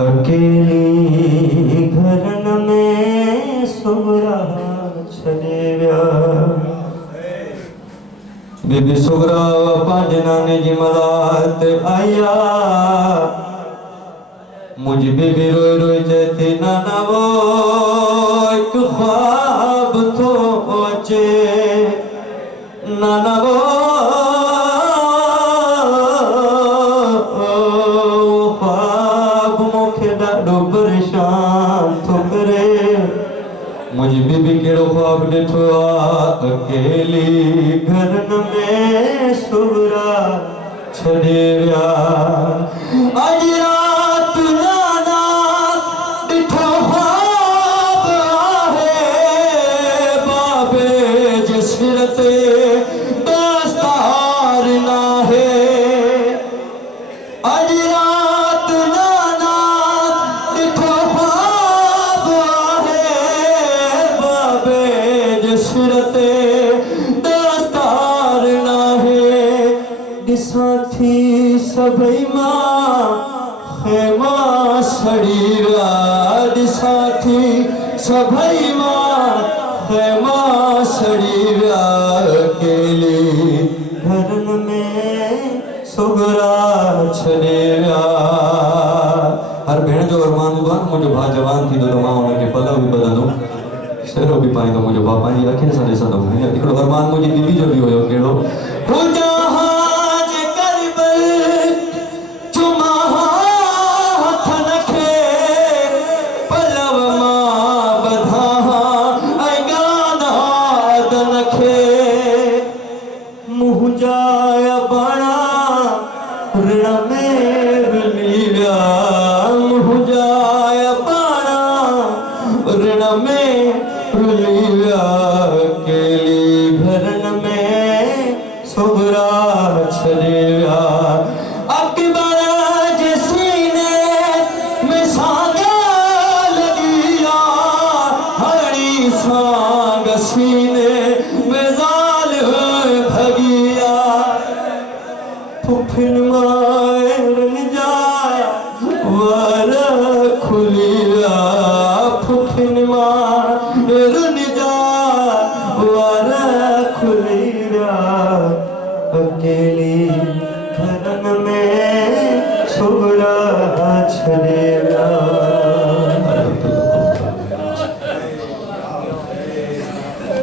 अकेली घरन में सुगरा छड़े व्या बीबी सुगरा पांजना ने जिमरात आया मुझे बीबी रोई रोई जैती नाना वो एक ख्वाब तो अचे नाना वो ख्वाब मुखे ॾाढो परेशान थो करे मुझे बीबी केड़ो ख्वाब ॾिठो आहे अकेली घरन में सुगरा छॾे विया अॼ रात नाना ॾिठो ख्वाब आहे बाबे जे सिर ते दस्तार नाहे अॼ रात नाना ॾिठो ख्वाब आहे बाबे जे सिर ते दस्तार नाहे ॾिसां थी सभई मां खेमा सड़ी विया ॾिसां थी सभई मां खेमा सड़ी विया अकेली घरन में सुगरा छॾे विया हर भेण जो अरमान हूंदो आहे मुंहिंजो भाउ जवान थींदो त मां हुनखे पलउ बि बदंदुमि सेरो बि पाईंदो मुंहिंजो भाउ पंहिंजी अखियुनि सां ॾिसंदुमि हिकिड़ो अरमान मुंहिंजी दीदी जो बि हुयो कहिड़ो अकेली घरन में सुगरा छॾे विया अकबर जे सीने में सांग लॻी हणी सांग सीने में ज़ाल भॻी फुफिन मारन जा वर खुली विया फुफिन मारन जा वर खुली विया अकेली घरन में सुगरा छॾे